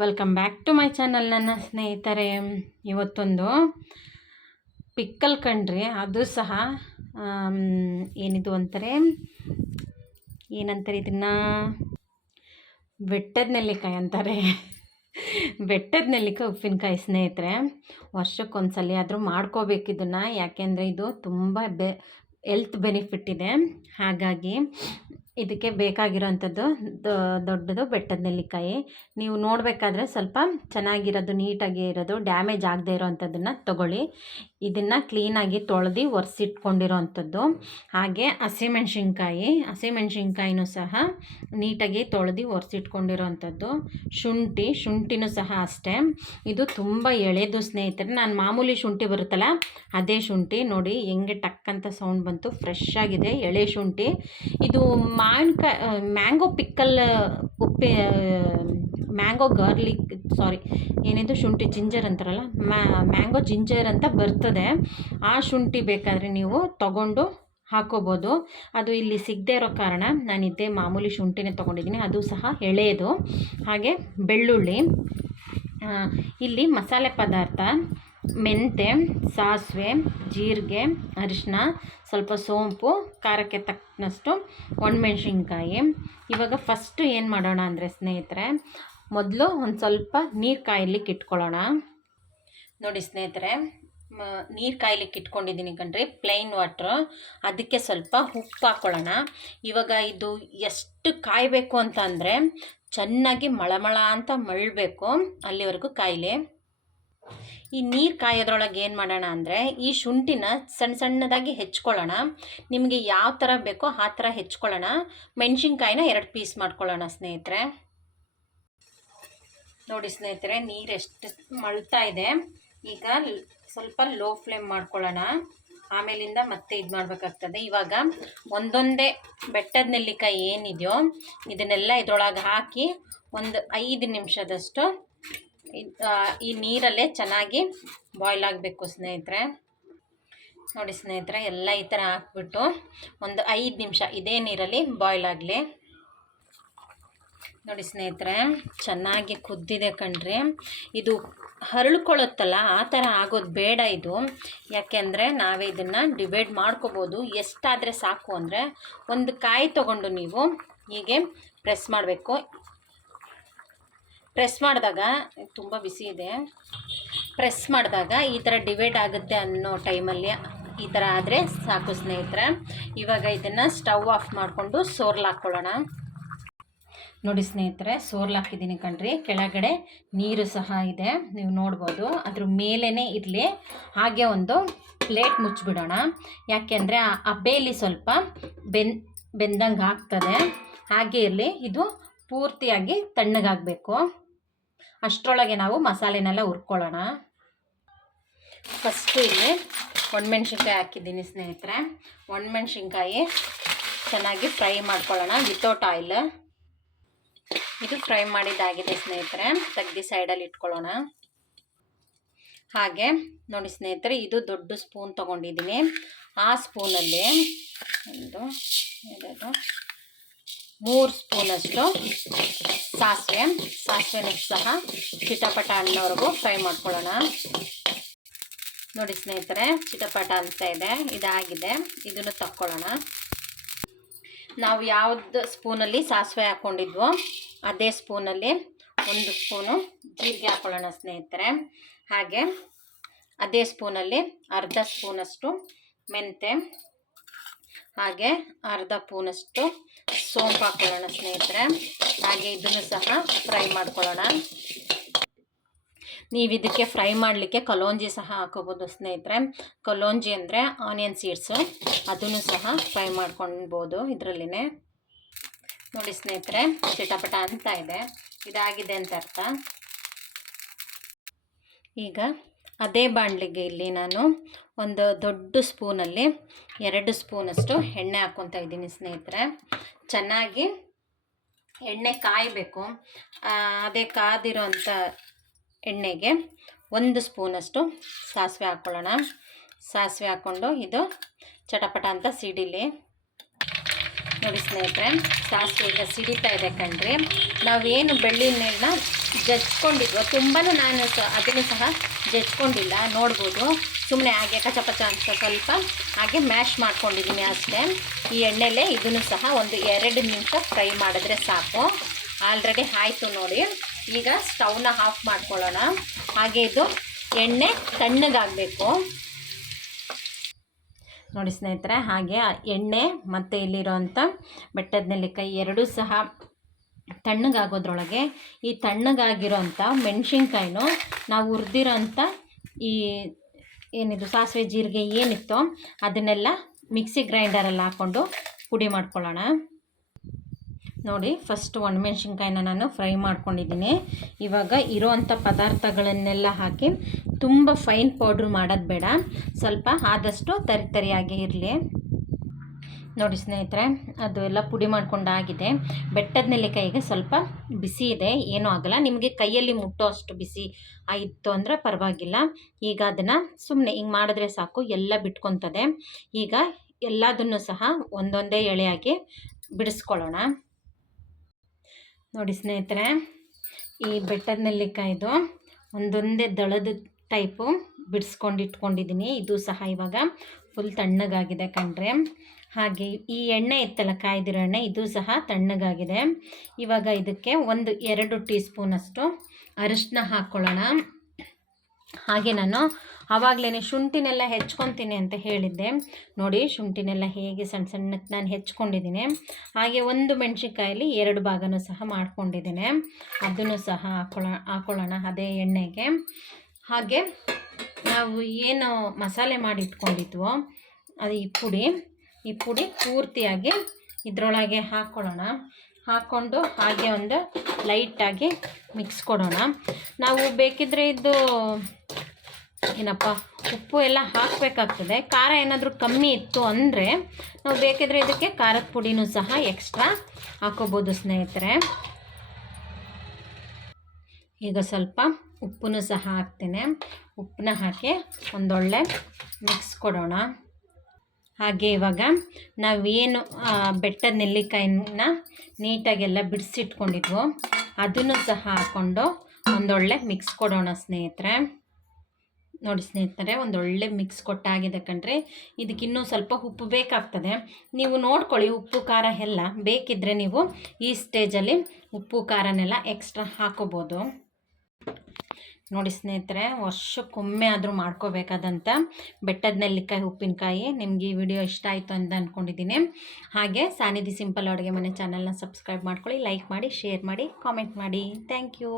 Welcome back to my channel ನನ್ನ ಸ್ನೇಹಿತರೆ. ಇವತ್ತೊಂದು ಪಿಕ್ಕಲ್ ಕಂಡ್ರಿ, ಅದು ಸಹ ಏನಿದು ಏನಂತಾರೆ ಇದನ್ನು, ಬೆಟ್ಟದ ನೆಲ್ಲಿಕಾಯಿ ಅಂತಾರೆ. ಬೆಟ್ಟದ ನೆಲ್ಲಿಕಾಯಿ ಉಪ್ಪಿನಕಾಯಿ ಸ್ನೇಹಿತರೆ. ವರ್ಷಕ್ಕೊಂದ್ಸಲ ಆದರೂ ಮಾಡ್ಕೋಬೇಕು ಇದನ್ನು, ಯಾಕೆಂದರೆ ಇದು ತುಂಬ ಹೆಲ್ತ್ ಬೆನಿಫಿಟ್ ಇದೆ. ಹಾಗಾಗಿ ಇದಕ್ಕೆ ಬೇಕಾಗಿರೋವಂಥದ್ದು ದೊಡ್ಡದು ಬೆಟ್ಟದ ನೆಲ್ಲಿಕಾಯಿ. ನೀವು ನೋಡಬೇಕಾದ್ರೆ ಸ್ವಲ್ಪ ಚೆನ್ನಾಗಿರೋದು, ನೀಟಾಗಿ ಇರೋದು, ಡ್ಯಾಮೇಜ್ ಆಗದೆ ಇರೋವಂಥದ್ದನ್ನು ತೊಗೊಳ್ಳಿ. ಇದನ್ನು ಕ್ಲೀನಾಗಿ ತೊಳೆದು ಒರೆಸಿಟ್ಕೊಂಡಿರೋವಂಥದ್ದು. ಹಾಗೆ ಹಸಿಮೆಣ್ಸಿನ್ಕಾಯಿನೂ ಸಹ ನೀಟಾಗಿ ತೊಳೆದು ಒರೆಸಿಟ್ಕೊಂಡಿರೋವಂಥದ್ದು. ಶುಂಠಿನೂ ಸಹ ಅಷ್ಟೇ. ಇದು ತುಂಬ ಎಳೆದು ಸ್ನೇಹಿತರೆ. ನಾನು ಮಾಮೂಲಿ ಶುಂಠಿ ಬರುತ್ತಲ್ಲ ಅದೇ ಶುಂಠಿ ನೋಡಿ ಹೆಂಗೆ ಟಕ್ ಅಂತ ಸೌಂಡ್ ಬಂತು. ಫ್ರೆಶ್ ಆಗಿದೆ ಎಳೆ ಶುಂಠಿ. ಇದು ಮ್ಯಾಂಗೋ ಪಿಕ್ಕಲ್ ಮ್ಯಾಂಗೋ ಗಾರ್ಲಿಕ್ ಏನಿದು ಶುಂಠಿ ಜಿಂಜರ್ ಅಂತಾರಲ್ಲ, ಮ್ಯಾಂಗೋ ಜಿಂಜರ್ ಅಂತ ಬರ್ತದೆ. ಆ ಶುಂಠಿ ಬೇಕಾದರೆ ನೀವು ತಗೊಂಡು ಹಾಕೋಬೋದು. ಅದು ಇಲ್ಲಿ ಸಿಗದೆ ಇರೋ ಕಾರಣ ನಾನು ಇದ್ದೇ ಮಾಮೂಲಿ ಶುಂಠಿನೇ ತೊಗೊಂಡಿದ್ದೀನಿ, ಅದು ಸಹ ಎಳೆಯದು. ಹಾಗೆ ಬೆಳ್ಳುಳ್ಳಿ, ಇಲ್ಲಿ ಮಸಾಲೆ ಪದಾರ್ಥ ಮೆಂತೆ, ಸಾಸಿವೆ, ಜೀರಿಗೆ, ಅರಿಶಿನ, ಸ್ವಲ್ಪ ಸೋಂಪು, ಖಾರಕ್ಕೆ ತಕ್ಕನಷ್ಟು ಒಣಮೆಣ್ಸಿನ್ಕಾಯಿ. ಇವಾಗ ಫಸ್ಟು ಏನು ಮಾಡೋಣ ಅಂದರೆ ಸ್ನೇಹಿತರೆ, ಮೊದಲು ಒಂದು ಸ್ವಲ್ಪ ನೀರು ಕಾಯಲಿಕ್ಕೆ ಇಟ್ಕೊಳ್ಳೋಣ. ನೋಡಿ ಸ್ನೇಹಿತರೆ, ನೀರು ಕಾಯಲಿಕ್ಕೆ ಇಟ್ಕೊಂಡಿದ್ದೀನಿ ಕಣ್ರಿ, ಪ್ಲೈನ್ ವಾಟ್ರು. ಅದಕ್ಕೆ ಸ್ವಲ್ಪ ಉಪ್ಪು ಹಾಕ್ಕೊಳ್ಳೋಣ. ಇವಾಗ ಇದು ಎಷ್ಟು ಕಾಯಬೇಕು ಅಂತ ಅಂದರೆ ಚೆನ್ನಾಗಿ ಮಳಮಳ ಅಂತ ಮಳ್ಳಬೇಕು, ಅಲ್ಲಿವರೆಗೂ ಕಾಯಲಿ. ಈ ನೀರು ಕಾಯೋದ್ರೊಳಗೆ ಏನು ಮಾಡೋಣ ಅಂದರೆ ಈ ಶುಂಠಿನ ಸಣ್ಣ ಸಣ್ಣದಾಗಿ ಹೆಚ್ಕೊಳ್ಳೋಣ. ನಿಮಗೆ ಯಾವ ಥರ ಬೇಕೋ ಆ ಥರ ಹೆಚ್ಕೊಳ್ಳೋಣ. ಮೆಣಸಿನ್ಕಾಯಿನ 2 ಪೀಸ್ ಮಾಡ್ಕೊಳ್ಳೋಣ ಸ್ನೇಹಿತರೆ. ನೋಡಿ ಸ್ನೇಹಿತರೆ, ನೀರು ಎಷ್ಟು ಮಳ್ತಾ ಇದೆ. ಈಗ ಸ್ವಲ್ಪ ಲೋ ಫ್ಲೇಮ್ ಮಾಡ್ಕೊಳ್ಳೋಣ, ಆಮೇಲಿಂದ ಮತ್ತೆ ಇದು ಮಾಡಬೇಕಾಗ್ತದೆ. ಇವಾಗ ಒಂದೊಂದೇ ಬೆಟ್ಟದ ನೆಲ್ಲಿಕಾಯಿ ಏನಿದೆಯೋ ಇದನ್ನೆಲ್ಲ ಇದರೊಳಗೆ ಹಾಕಿ ಒಂದು 5 ನಿಮಿಷದಷ್ಟು ಈ ನೀರಲ್ಲೇ ಚೆನ್ನಾಗಿ ಬಾಯ್ಲ್ ಆಗಬೇಕು ಸ್ನೇಹಿತರೆ. ನೋಡಿ ಸ್ನೇಹಿತರೆ, ಎಲ್ಲ ಈ ಥರ ಹಾಕ್ಬಿಟ್ಟು ಒಂದು 5 ನಿಮಿಷ ಇದೇ ನೀರಲ್ಲಿ ಬಾಯ್ಲ್ ಆಗಲಿ. ನೋಡಿ ಸ್ನೇಹಿತರೆ, ಚೆನ್ನಾಗಿ ಕುದ್ದಿದೆ ಕಣ್ರಿ. ಇದು ಹರಳ್ಕೊಳ್ಳುತ್ತಲ್ಲ, ಆ ಥರ ಆಗೋದು ಬೇಡ ಇದು. ಯಾಕೆಂದರೆ ನಾವೇ ಇದನ್ನು ಡಿವೈಡ್ ಮಾಡ್ಕೋಬೋದು. ಎಷ್ಟಾದರೆ ಸಾಕು ಅಂದರೆ ಒಂದು ಕಾಯಿ ತೊಗೊಂಡು ನೀವು ಹೀಗೆ ಪ್ರೆಸ್ ಮಾಡಬೇಕು. ಪ್ರೆಸ್ ಮಾಡಿದಾಗ ತುಂಬ ಬಿಸಿ ಇದೆ, ಪ್ರೆಸ್ ಮಾಡಿದಾಗ ಈ ಥರ ಡಿವೈಡ್ ಆಗುತ್ತೆ ಅನ್ನೋ ಟೈಮಲ್ಲಿ ಈ ಥರ ಆದರೆ ಸಾಕು ಸ್ನೇಹಿತರೆ. ಇವಾಗ ಇದನ್ನು ಸ್ಟವ್ ಆಫ್ ಮಾಡಿಕೊಂಡು ಸೋರ್ಲು ಹಾಕ್ಕೊಳ್ಳೋಣ. ನೋಡಿ ಸ್ನೇಹಿತರೆ, ಸೋರ್ಲು ಹಾಕಿದ್ದೀನಿ ಕಣ್ರಿ. ಕೆಳಗಡೆ ನೀರು ಸಹ ಇದೆ, ನೀವು ನೋಡ್ಬೋದು. ಅದ್ರ ಮೇಲೇ ಇರಲಿ. ಹಾಗೆ ಒಂದು ಪ್ಲೇಟ್ ಮುಚ್ಚಿಬಿಡೋಣ. ಯಾಕೆಂದರೆ ಆ ಬೇಲಿ ಸ್ವಲ್ಪ ಬೆಂದಂಗೆ ಆಗ್ತದೆ. ಹಾಗೆ ಇರಲಿ, ಇದು ಪೂರ್ತಿಯಾಗಿ ತಣ್ಣಗಾಗಬೇಕು. ಅಷ್ಟರೊಳಗೆ ನಾವು ಮಸಾಲೆನೆಲ್ಲ ಹುರ್ಕೊಳ್ಳೋಣ. ಫಸ್ಟು ಇಲ್ಲಿ ಒಣಮೆಣ್ಸಿನ್ಕಾಯಿ ಹಾಕಿದ್ದೀನಿ ಸ್ನೇಹಿತರೆ. ಒಣಮೆಣ್ಸಿನ್ಕಾಯಿ ಚೆನ್ನಾಗಿ ಫ್ರೈ ಮಾಡ್ಕೊಳ್ಳೋಣ ವಿತೌಟ್ ಆಯಿಲ್. ಇದು ಫ್ರೈ ಮಾಡಿದ್ದಾಗಿದೆ ಸ್ನೇಹಿತರೆ, ತೆಗ್ದು ಸೈಡಲ್ಲಿ ಇಟ್ಕೊಳ್ಳೋಣ. ಹಾಗೆ ನೋಡಿ ಸ್ನೇಹಿತರೆ, ಇದು ದೊಡ್ಡ ಸ್ಪೂನ್ ತೊಗೊಂಡಿದ್ದೀನಿ. ಆ ಸ್ಪೂನಲ್ಲಿ 3 ಸ್ಪೂನಷ್ಟು ಸಾಸಿವೆನೂ ಸಹ ಚಿಟಪಟ ಅನ್ನೋವರೆಗೂ ಫ್ರೈ ಮಾಡ್ಕೊಳ್ಳೋಣ. ನೋಡಿ ಸ್ನೇಹಿತರೆ, ಚಿಟಪಟ ಅಂತ ಇದೆ, ಇದಾಗಿದೆ. ಇದನ್ನು ತಕ್ಕೊಳ್ಳೋಣ. ನಾವು ಯಾವ್ದು ಸ್ಪೂನಲ್ಲಿ ಸಾಸಿವೆ ಹಾಕ್ಕೊಂಡಿದ್ವೋ ಅದೇ ಸ್ಪೂನಲ್ಲಿ 1 ಸ್ಪೂನು ಜೀರಿಗೆ ಹಾಕ್ಕೊಳ್ಳೋಣ ಸ್ನೇಹಿತರೆ. ಹಾಗೆ ಅದೇ ಸ್ಪೂನಲ್ಲಿ ಅರ್ಧ ಸ್ಪೂನಷ್ಟು ಮೆಂತೆ, ಹಾಗೆ ಅರ್ಧ ಸ್ಪೂನಷ್ಟು ಸೋಂಪು ಹಾಕ್ಕೊಳ್ಳೋಣ ಸ್ನೇಹಿತರೆ. ಹಾಗೆ ಇದನ್ನು ಸಹ ಫ್ರೈ ಮಾಡ್ಕೊಳ್ಳೋಣ. ನೀವು ಇದಕ್ಕೆ ಫ್ರೈ ಮಾಡಲಿಕ್ಕೆ ಕಲೋಂಜಿ ಸಹ ಹಾಕೋಬೋದು ಸ್ನೇಹಿತರೆ. ಕಲೋಂಜಿ ಅಂದರೆ ಆನಿಯನ್ ಸೀಡ್ಸು, ಅದನ್ನು ಸಹ ಫ್ರೈ ಮಾಡ್ಕೊಳ್ಬೋದು ಇದರಲ್ಲಿನೇ. ನೋಡಿ ಸ್ನೇಹಿತರೆ, ಚಿಟಪಟ ಅಂತ ಇದೆ, ಇದಾಗಿದೆ ಅಂತ ಅರ್ಥ. ಈಗ ಅದೇ ಬಾಣಲಿಗೆ ಇಲ್ಲಿ ನಾನು ಒಂದು ದೊಡ್ಡ ಸ್ಪೂನಲ್ಲಿ 2 ಸ್ಪೂನಷ್ಟು ಎಣ್ಣೆ ಹಾಕ್ಕೊತಾ ಇದ್ದೀನಿ ಸ್ನೇಹಿತರೆ. ಚೆನ್ನಾಗಿ ಎಣ್ಣೆ ಕಾಯಬೇಕು. ಅದೇ ಕಾದಿರೋಂಥ ಎಣ್ಣೆಗೆ 1 ಸ್ಪೂನಷ್ಟು ಸಾಸಿವೆ ಹಾಕ್ಕೊಳ್ಳೋಣ. ಸಾಸಿವೆ ಹಾಕ್ಕೊಂಡು ಇದು ಚಟಪಟ ಅಂತ ಸಿಡಿಲಿ. ನೋಡಿ ಸ್ನೇಹಿತರೆ, ಸಾಸಿವೆ ಈಗ ಸಿಡಿತಾ ಇದೆ ಕಣ್ರಿ. ನಾವೇನು ಬೆಳ್ಳುಳ್ಳಿನ ಜಜ್ಕೊಂಡಿದ್ವು. ತುಂಬಾ ನಾನು ಅದನ್ನು ಸಹ ಜಜ್ಕೊಂಡಿಲ್ಲ, ನೋಡ್ಬೋದು. ಸುಮ್ಮನೆ ಹಾಗೆ ಕಚಪಚ ಅಂತ ಸ್ವಲ್ಪ ಹಾಗೆ ಮ್ಯಾಶ್ ಮಾಡ್ಕೊಂಡಿದ್ದೀನಿ ಅಷ್ಟೇ. ಈ ಎಣ್ಣೆಲೇ ಇದನ್ನು ಸಹ ಒಂದು 2 ನಿಮಿಷ ಫ್ರೈ ಮಾಡಿದ್ರೆ ಸಾಕು. ಆಲ್ರೆಡಿ ಆಯಿತು ನೋಡಿ. ಈಗ ಸ್ಟವ್ನ ಆಫ್ ಮಾಡ್ಕೊಳ್ಳೋಣ. ಹಾಗೆ ಇದು ಎಣ್ಣೆ ತಣ್ಣಗಾಗಬೇಕು ನೋಡಿ ಸ್ನೇಹಿತರೆ. ಹಾಗೆ ಎಣ್ಣೆ ಮತ್ತು ಇಲ್ಲಿರೋಂಥ ಬೆಟ್ಟದ ನೆಲ್ಲಿಕಾಯಿ ಎರಡೂ ಸಹ ತಣ್ಣಗಾಗೋದ್ರೊಳಗೆ ಈ ತಣ್ಣಗಾಗಿರೋಂಥ ಮೆಣಸಿನ್ಕಾಯಿನೂ ನಾವು ಹುರಿದಿರೋಂಥ ಈ ಏನಿದು ಸಾಸಿವೆ ಜೀರಿಗೆ ಏನಿತ್ತೋ ಅದನ್ನೆಲ್ಲ ಮಿಕ್ಸಿ ಗ್ರೈಂಡರಲ್ಲಿ ಹಾಕ್ಕೊಂಡು ಪುಡಿ ಮಾಡ್ಕೊಳ್ಳೋಣ. ನೋಡಿ, ಫಸ್ಟ್ ಒಣಮೆಣ್ಸಿನ್ಕಾಯಿನ ನಾನು ಫ್ರೈ ಮಾಡ್ಕೊಂಡಿದ್ದೀನಿ. ಇವಾಗ ಇರೋವಂಥ ಪದಾರ್ಥಗಳನ್ನೆಲ್ಲ ಹಾಕಿ ತುಂಬ ಫೈನ್ ಪೌಡ್ರ್ ಮಾಡೋದು ಬೇಡ, ಸ್ವಲ್ಪ ಆದಷ್ಟು ತರಿಯಾಗಿ ಇರಲಿ. ನೋಡಿ ಸ್ನೇಹಿತರೆ, ಅದು ಎಲ್ಲ ಪುಡಿ ಮಾಡ್ಕೊಂಡಾಗಿದೆ. ಬೆಟ್ಟದ ನೆಲ್ಲಿಕಾಯಿಗೆ ಸ್ವಲ್ಪ ಬಿಸಿ ಇದೆ, ಏನೂ ಆಗಲ್ಲ. ನಿಮಗೆ ಕೈಯಲ್ಲಿ ಮುಟ್ಟೋ ಅಷ್ಟು ಬಿಸಿ ಆಯಿತು ಅಂದರೆ ಪರವಾಗಿಲ್ಲ. ಈಗ ಅದನ್ನು ಸುಮ್ಮನೆ ಹಿಂಗೆ ಮಾಡಿದ್ರೆ ಸಾಕು, ಎಲ್ಲ ಬಿಟ್ಕೊತದೆ. ಈಗ ಎಲ್ಲದನ್ನು ಸಹ ಒಂದೊಂದೇ ಎಳೆಯಾಗಿ ಬಿಡಿಸ್ಕೊಳ್ಳೋಣ. ನೋಡಿ ಸ್ನೇಹಿತರೆ, ಈ ಬೆಟ್ಟದ ನೆಲ್ಲಿಕಾಯ್ದು ಒಂದೊಂದೇ ದಳದ ಟೈಪು ಬಿಡಿಸ್ಕೊಂಡು ಇಟ್ಕೊಂಡಿದ್ದೀನಿ. ಇದು ಸಹ ಇವಾಗ ಫುಲ್ ತಣ್ಣಗಾಗಿದೆ ಕಣ್ರೆ. ಹಾಗೆ ಈ ಎಣ್ಣೆ ಇತ್ತಲ್ಲ, ಕಾಯ್ದಿರೋ ಎಣ್ಣೆ, ಇದು ಸಹ ತಣ್ಣಗಾಗಿದೆ. ಇವಾಗ ಇದಕ್ಕೆ 2 ಟೀ ಸ್ಪೂನಷ್ಟು ಅರಿಶಿನ ಹಾಕ್ಕೊಳ್ಳೋಣ. ಹಾಗೆ ನಾನು ಆವಾಗಲೇ ಶುಂಠಿನೆಲ್ಲ ಹೆಚ್ಕೊತೀನಿ ಅಂತ ಹೇಳಿದ್ದೆ ನೋಡಿ. ಶುಂಠಿನೆಲ್ಲ ಹೇಗೆ ಸಣ್ಣ ಸಣ್ಣಕ್ಕೆ ನಾನು ಹೆಚ್ಕೊಂಡಿದ್ದೀನಿ. ಹಾಗೆ 1 ಮೆಣಸಿನ್ಕಾಯಲ್ಲಿ 2 ಭಾಗನೂ ಸಹ ಮಾಡ್ಕೊಂಡಿದ್ದೀನಿ. ಅದನ್ನು ಸಹ ಹಾಕ್ಕೊಳ್ಳೋಣ ಅದೇ ಎಣ್ಣೆಗೆ. ಹಾಗೆ ನಾವು ಏನು ಮಸಾಲೆ ಮಾಡಿ ಇಟ್ಕೊಂಡಿದ್ವೋ ಅದು ಈ ಪುಡಿ ಪೂರ್ತಿಯಾಗಿ ಇದರೊಳಗೆ ಹಾಕ್ಕೊಳ್ಳೋಣ. ಹಾಕ್ಕೊಂಡು ಹಾಗೆ ಒಂದು ಲೈಟಾಗಿ ಮಿಕ್ಸ್ ಕೊಡೋಣ. ನಾವು ಬೇಕಿದ್ದರೆ ಇದು ಏನಪ್ಪ ಉಪ್ಪು ಎಲ್ಲ ಹಾಕಬೇಕಾಗ್ತದೆ. ಖಾರ ಏನಾದರೂ ಕಮ್ಮಿ ಇತ್ತು ಅಂದರೆ ನಾವು ಬೇಕಿದ್ರೆ ಇದಕ್ಕೆ ಖಾರದ ಪುಡಿನೂ ಸಹ ಎಕ್ಸ್ಟ್ರಾ ಹಾಕೋಬೋದು ಸ್ನೇಹಿತರೆ. ಈಗ ಸ್ವಲ್ಪ ಉಪ್ಪನ್ನು ಸಹ ಹಾಕ್ತೇನೆ. ಉಪ್ಪನ್ನ ಹಾಕಿ ಒಂದೊಳ್ಳೆ ಮಿಕ್ಸ್ ಕೊಡೋಣ. ಹಾಗೆ ಇವಾಗ ನಾವೇನು ಬೆಟ್ಟದ ನೆಲ್ಲಿಕಾಯಿನ ನೀಟಾಗೆಲ್ಲ ಬಿಡಿಸಿಟ್ಕೊಂಡಿದ್ವು ಅದನ್ನು ಸಹ ಹಾಕ್ಕೊಂಡು ಒಂದೊಳ್ಳೆ ಮಿಕ್ಸ್ ಕೊಡೋಣ ಸ್ನೇಹಿತರೆ. ನೋಡಿ ಸ್ನೇಹಿತರೆ, ಒಂದೊಳ್ಳೆ ಮಿಕ್ಸ್ ಕೊಟ್ಟಾಗಿದೆ ಕಣ್ರಿ. ಇದಕ್ಕಿನ್ನೂ ಸ್ವಲ್ಪ ಉಪ್ಪು ಬೇಕಾಗ್ತದೆ. ನೀವು ನೋಡ್ಕೊಳ್ಳಿ, ಉಪ್ಪು ಖಾರ ಎಲ್ಲ ಬೇಕಿದ್ದರೆ ನೀವು ಈ ಸ್ಟೇಜಲ್ಲಿ ಉಪ್ಪು ಖಾರನೆಲ್ಲ ಎಕ್ಸ್ಟ್ರಾ ಹಾಕೋಬೋದು. ನೋಡಿ ಸ್ನೇಹಿತರೆ, ವರ್ಷಕ್ಕೊಮ್ಮೆ ಆದರೂ ಮಾಡ್ಕೋಬೇಕಾದಂಥ ಬೆಟ್ಟದ ನೆಲ್ಲಿಕಾಯಿ ಉಪ್ಪಿನಕಾಯಿ. ನಿಮಗೆ ಈ ವಿಡಿಯೋ ಇಷ್ಟ ಆಯಿತು ಅಂತ ಅಂದ್ಕೊಂಡಿದ್ದೀನಿ. ಹಾಗೆ ಸಾನಿಧಿ ಸಿಂಪಲ್ ಅಡುಗೆ ಮನೆ ಚಾನಲ್ನ ಸಬ್ಸ್ಕ್ರೈಬ್ ಮಾಡ್ಕೊಳ್ಳಿ, ಲೈಕ್ ಮಾಡಿ, ಶೇರ್ ಮಾಡಿ, ಕಾಮೆಂಟ್ ಮಾಡಿ. Thank you.